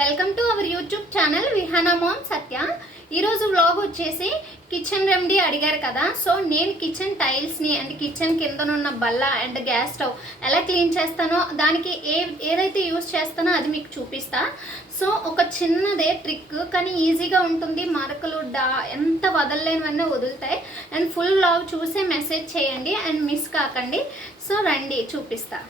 Welcome to our YouTube channel Vihana mom Satya. ఈరోజు vlog వచ్చేసి kitchen remedy అడిగారు కదా. సో నేను కిచెన్ టైల్స్ని అండ్ కిచెన్ కిందనున్న బల్ల అండ్ గ్యాస్ స్టవ్ ఎలా క్లీన్ చేస్తానో దానికి ఏదైతే యూస్ చేస్తానో అది మీకు చూపిస్తా. సో ఒక చిన్నదే ట్రిక్ కానీ ఈజీగా ఉంటుంది. మరకలు ఎంత వదలలేనివన్నీ వదులుతాయి. అండ్ ఫుల్ వ్లాగ్ చూసే మెసేజ్ చేయండి అండ్ మిస్ కాకండి. సో రండి చూపిస్తా.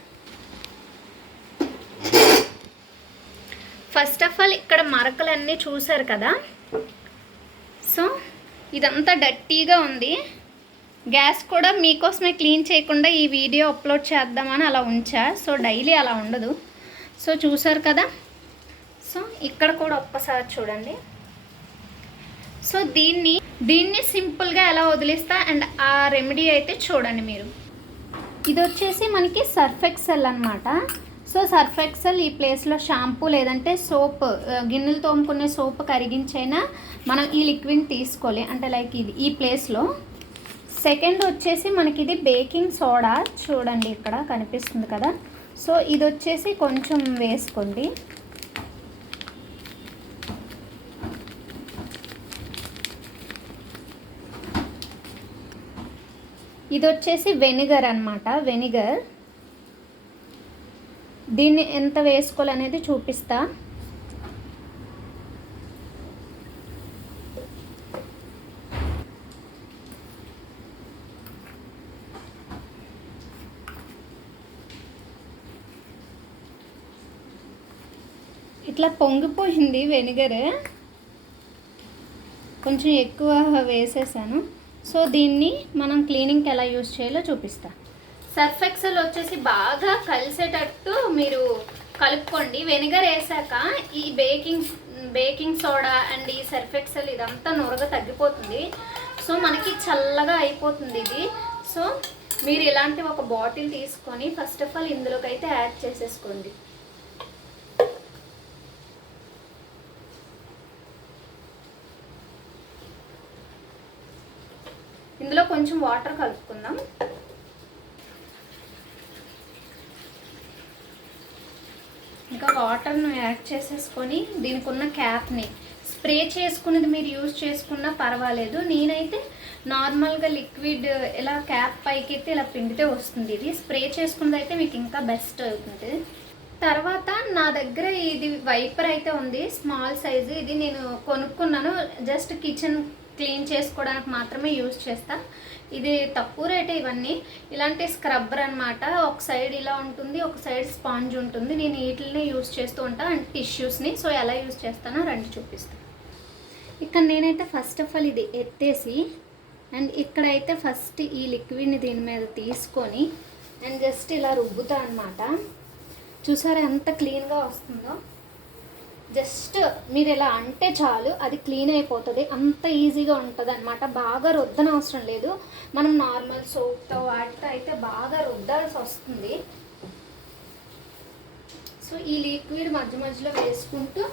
ఫస్ట్ ఆఫ్ ఆల్ ఇక్కడ మరకలన్నీ చూసారు కదా. సో ఇదంతా డర్టీగా ఉంది. గ్యాస్ కూడా మీకోసమే క్లీన్ చేయకుండా ఈ వీడియో అప్లోడ్ చేద్దామని అలా ఉంచా. సో డైలీ అలా ఉండదు. సో చూసారు కదా. సో ఇక్కడ కూడా ఒక్కసారి చూడండి. సో దీన్ని సింపుల్గా ఎలా వదిలిస్తా అండ్ ఆ రెమెడీ అయితే చూడండి మీరు. ఇది వచ్చేసి మనకి సర్ఫ్ ఎక్సెల్ అన్నమాట. సో సర్ఫ్ ఎక్సెల్ ఈ ప్లేస్లో షాంపూ లేదంటే సోప్, గిన్నెలు తోముకునే సోప్ కరిగించైనా మనం ఈ లిక్విడ్ తీసుకోవాలి. అంటే లైక్ ఇది ఈ ప్లేస్లో. సెకండ్ వచ్చేసి మనకి ఇది బేకింగ్ సోడా, చూడండి ఇక్కడ కనిపిస్తుంది కదా. సో ఇది వచ్చేసి కొంచెం వేసుకోండి. ఇది వచ్చేసి వెనిగర్ అన్నమాట. వెనిగర్ దీన్ని ఎంత వేసుకోవాలనేది చూపిస్తా. ఇట్లా పొంగిపోయింది వెనిగర్, కొంచెం ఎక్కువ వేసేసాను. సో దీన్ని మనం క్లీనింగ్కి ఎలా యూజ్ చేయాలో చూపిస్తా. సర్ఫ్ ఎక్సెల్ వచ్చేసి బాగా కలిసేటట్టు మీరు కలుపుకోండి. వెనిగర్ వేసాక ఈ బేకింగ్ సోడా అండ్ ఈ సర్ఫ్ ఎక్సెల్ ఇదంతా నురగ తగ్గిపోతుంది. సో మనకి చల్లగా అయిపోతుంది ఇది. సో మీరు ఇలాంటి ఒక బాటిల్ తీసుకొని ఫస్ట్ ఆఫ్ ఆల్ ఇందులోకి అయితే యాడ్ చేసేసుకోండి. ఇందులో కొంచెం వాటర్ కలుపుకుందాం. ఇంకా వాటర్ను యాడ్ చేసేసుకొని దీనికి ఉన్న క్యాప్ని స్ప్రే చేసుకునేది మీరు యూజ్ చేసుకున్నా పర్వాలేదు. నేనైతే నార్మల్గా లిక్విడ్ ఇలా క్యాప్ పైకి అయితే ఇలా పిండితే వస్తుంది. ఇది స్ప్రే చేసుకున్నది అయితే మీకు ఇంకా బెస్ట్ అవుతుంది. తర్వాత నా దగ్గర ఇది వైపర్ అయితే ఉంది, స్మాల్ సైజు. ఇది నేను కొనుక్కున్నాను, జస్ట్ కిచెన్ క్లీన్ చేసుకోవడానికి మాత్రమే యూజ్ చేస్తా. ఇది తక్కువ రేటే. ఇవన్నీ ఇలాంటి స్క్రబ్బర్ అనమాట. ఒక సైడ్ ఇలా ఉంటుంది, ఒక సైడ్ స్పాంజ్ ఉంటుంది. నేను వీటిని యూజ్ చేస్తూ ఉంటాను అండ్ టిష్యూస్ని. సో ఎలా యూజ్ చేస్తానో రండి చూపిస్తాను. ఇక్కడ నేనైతే ఫస్ట్ ఆఫ్ ఆల్ ఇది ఎత్తేసి అండ్ ఇక్కడైతే ఫస్ట్ ఈ లిక్విడ్ని దీని మీద తీసుకొని అండ్ జస్ట్ ఇలా రుబ్బుతా అనమాట. చూసారా ఎంత క్లీన్గా వస్తుందో. జస్ట్ మీరు ఇలా అంటే చాలు అది క్లీన్ అయిపోతుంది. అంత ఈజీగా ఉంటుంది అనమాట. బాగా రుద్దన అవసరం లేదు. మనం నార్మల్ సోప్తో వాటితో అయితే బాగా రుద్దాల్సి వస్తుంది. సో ఈ లిక్విడ్ మధ్య మధ్యలో వేసుకుంటూ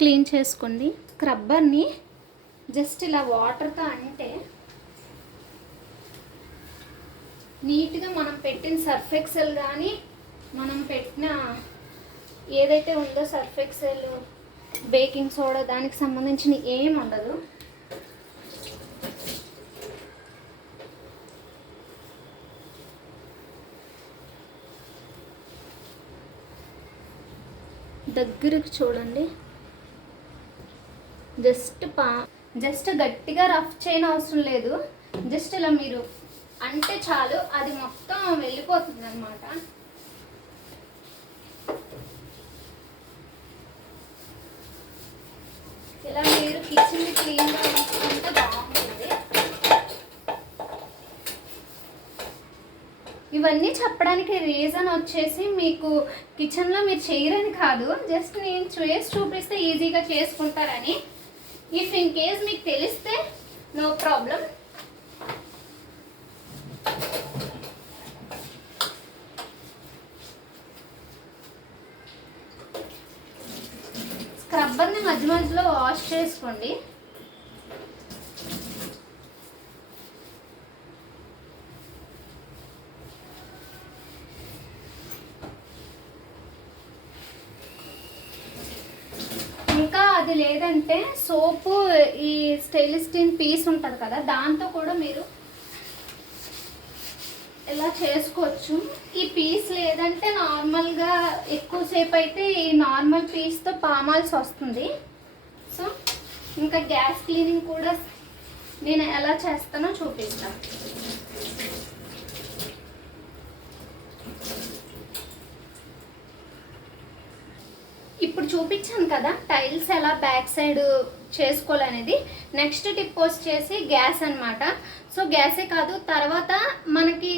క్లీన్ చేసుకోండి. స్క్రబ్బర్ని జస్ట్ ఇలా వాటర్తో అంటే నీట్గా మనం పెట్టిన సర్ఫ్ ఎక్సెల్ కానీ మనం పెట్టిన ఏదైతే ఉందో సర్ఫ్ ఎక్సెల్, బేకింగ్ సోడా దానికి సంబంధించిన ఏం ఉండదు. దగ్గరికి చూడండి. జస్ట్ గట్టిగా రఫ్ చేయని అవసరం లేదు. జస్ట్ ఇలా మీరు అంటే చాలు అది మొత్తం వెళ్ళిపోతుంది అనమాట. ఇలా మీరు కిచెన్ క్లీన్గా ఉంచుకుంటే బాగుంటుంది. ఇవన్నీ చెప్పడానికి రీజన్ వచ్చేసి మీకు కిచెన్లో మీరు చేయరని కాదు, జస్ట్ నేను చేసి చూపిస్తే ఈజీగా చేసుకుంటారని. ఇఫ్ ఇన్ కేస్ మీకు తెలిస్తే నో ప్రాబ్లం. స్క్రబ్బర్ని మధ్య మధ్యలో వాష్ చేసుకోండి. ఇంకా అది లేదంటే సోపు ఈ స్టెయిన్లెస్ స్టీల్ పీస్ ఉంటుంది కదా, దాంతో కూడా మీరు ఇలా చేసుకోవచ్చు. ఈ పీస్ లేదంటే నార్మల్గా ఎక్కువసేపు అయితే ఈ నార్మల్ పీస్తో పామాల్సి వస్తుంది. సో ఇంకా గ్యాస్ క్లీనింగ్ కూడా నేను ఎలా చేస్తానో చూపిస్తాను. ఇప్పుడు చూపించాను కదా టైల్స్ ఎలా బ్యాక్ సైడ్ చేసుకోవాలనేది. నెక్స్ట్ టిప్ వచ్చేసి గ్యాస్ అన్నమాట. సో గ్యాసే కాదు, తర్వాత మనకి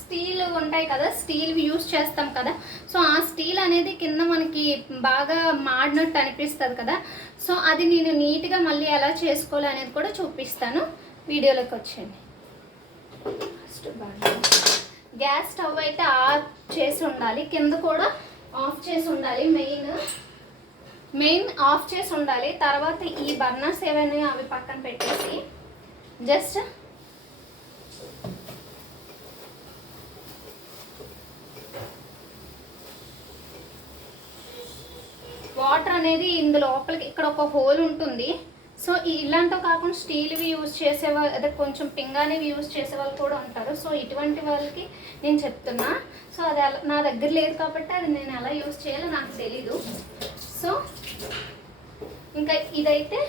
స్టీల్ ఉంటాయి కదా, స్టీల్ యూస్ చేస్తాం కదా. సో ఆ స్టీల్ అనేది కింద మనకి బాగా మాడినట్టు అనిపిస్తుంది కదా. సో అది నేను నీట్గా మళ్ళీ ఎలా చేసుకోవాలి అనేది కూడా చూపిస్తాను. వీడియోలోకి వచ్చేయండి. గ్యాస్ స్టవ్ అయితే ఆఫ్ చేసి ఉండాలి, కింద కూడా ఆఫ్ చేసి ఉండాలి. మెయిన్ ఆఫ్ చేసి ఉండాలి. తర్వాత ఈ బర్నర్స్ ఏవైనా అవి పక్కన పెట్టేసి జస్ట్ వాటర్ అనేది ఇందులో లోపలికి ఇక్కడ ఒక హోల్ ఉంటుంది. సో ఇలాంటివి కాకుండా స్టీల్వి యూజ్ చేసేవాళ్ళు, అదే కొంచెం పింగానివి యూజ్ చేసే వాళ్ళు కూడా ఉంటారు. సో ఇటువంటి వాళ్ళకి నేను చెప్తున్నా. సో అది నా దగ్గర లేదు కాబట్టి అది నేను ఎలా యూజ్ చేయాలో నాకు తెలీదు. సో ఇంకా ఇదైతే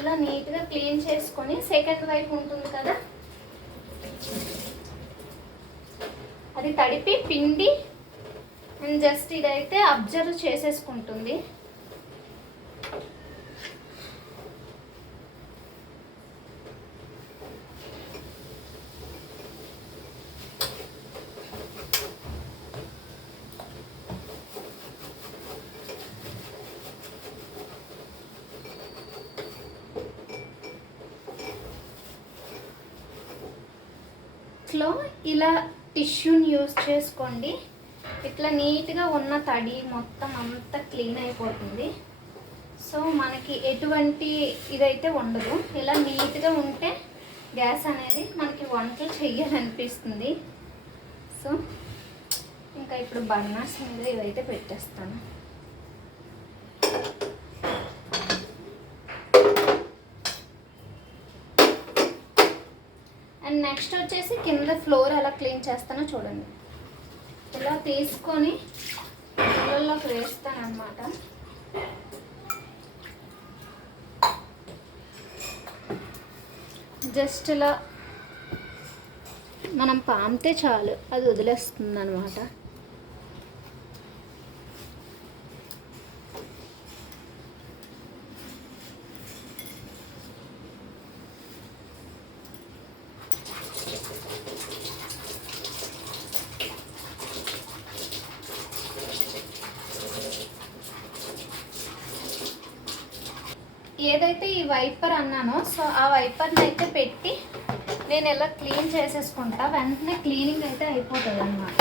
ఇలా నీట్గా క్లీన్ చేసుకొని సెకండ్ వైపు ఉంటుంది కదా, అది తడిపి పిండి అండ్ జస్ట్ ఇదైతే అబ్జర్వ్ చేసేసుకుంటుంది. ఇలా టిష్యూని యూజ్ చేసుకోండి. ఇట్లా నీట్గా ఉన్న తడి మొత్తం అంతా క్లీన్ అయిపోతుంది. సో మనకి ఎటువంటి ఇదైతే ఉండదు. ఇలా నీట్గా ఉంటే గ్యాస్ అనేది మనకి వంటలు చెయ్యాలనిపిస్తుంది. సో ఇంకా ఇప్పుడు బర్నర్స్ మీద ఇదైతే పెట్టేస్తాను. అండ్ నెక్స్ట్ వచ్చేసి కింద ఫ్లోర్ ఎలా క్లీన్ చేస్తానో చూడండి. ఇలా తీసుకొని నీళ్ళలోకి వేస్తాను అన్నమాట. జస్ట్ ఇలా మనం పామితే చాలు, అది వదిలేస్తుంది అన్నమాట. ఏదైతే ఈ వైపర్ అన్నానో, సో ఆ వైపర్ని అయితే పెట్టి నేను ఎలా క్లీన్ చేసేసుకుంటా. వెంటనే క్లీనింగ్ అయితే అయిపోతుంది అన్నమాట.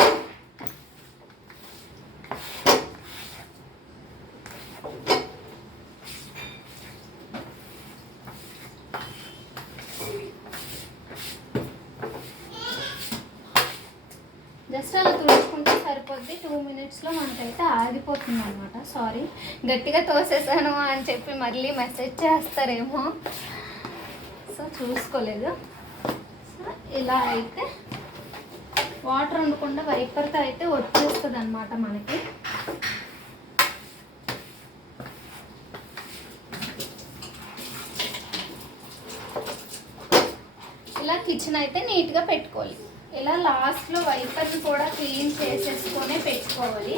జస్ట్ అలా తుడుచుకుంటే సరిపోద్ది. 2 minutesలో మనకైతే ఆగిపోతుంది అనమాట. సారీ, గట్టిగా తోసేసాను అని చెప్పి మళ్ళీ మెసేజ్ చేస్తారేమో. సో చూసుకోలేదు. సో ఇలా అయితే వాటర్ ఉండకుండా వైపర్తో అయితే వచ్చేస్తుంది అనమాట మనకి. ఇలా కిచెన్ అయితే నీట్గా పెట్టుకోవాలి. ఇలా లాస్ట్లో వైపర్ని కూడా క్లీన్ చేసేసుకొని పెట్టుకోవాలి.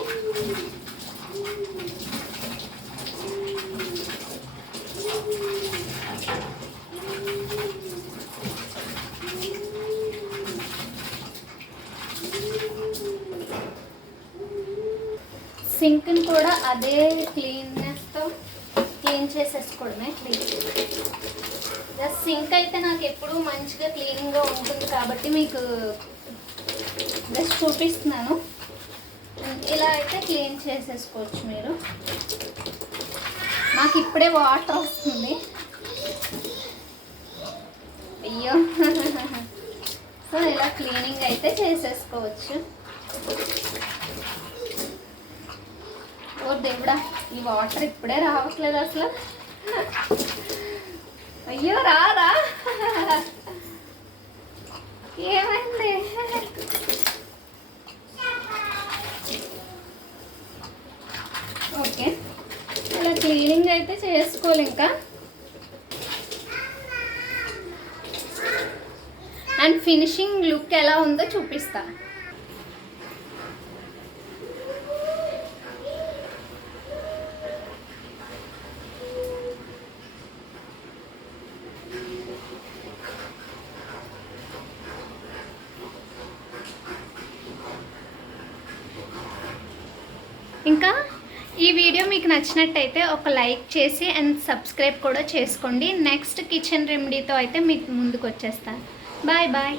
సింక్ని కూడా అదే క్లీన్నెస్తో క్లీన్ చేసేసుకోవడమే. సింక్ అయితే నాకు ఎప్పుడూ మంచిగా క్లీనింగ్గా ఉంటుంది కాబట్టి మీకు జస్ట్ చూపిస్తున్నాను. ఇలా అయితే క్లీన్ చేసేసుకోవచ్చు మీరు. నాకు ఇప్పుడే వాటర్ వస్తుంది, అయ్యో. సో ఇలా క్లీనింగ్ అయితే చేసేసుకోవచ్చు. ఓ దేవుడా, ఈ వాటర్ ఇప్పుడే రావట్లేదు అసలు. అయ్యో రా ఏమైంది? ఓకే, ఇలా క్లీనింగ్ అయితే చేసుకోవాలి ఇంకా. అండ్ ఫినిషింగ్ లుక్ ఎలా ఉందో చూపిస్తా. ఇంకా ఈ వీడియో మీకు నచ్చినట్టయితే ఒక లైక్ చేసి అండ్ సబ్స్క్రైబ్ కూడా చేసుకోండి. నెక్స్ట్ కిచెన్ రెమెడీతో అయితే మీకు ముందుకు వచ్చేస్తాను. Bye bye.